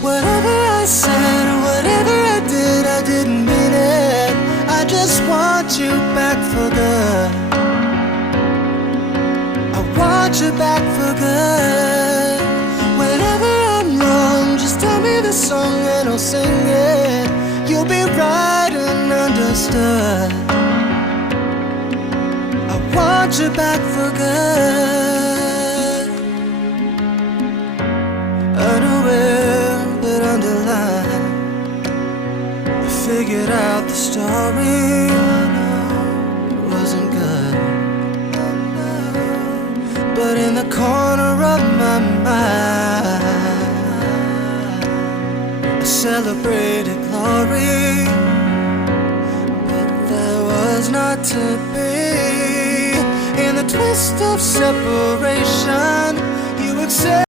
Whatever I said or whatever I did, I didn't mean it. I just want you back for good. I want you back for good. Whenever I'm wrong, just tell me the song and I'll sing it. You'll be right and understood. I want you back for good. Unaware but underlined, I figured out the story. It wasn't good, but in the corner of my mind, I celebrated glory. But that was not to be. In the twist of separation, you accept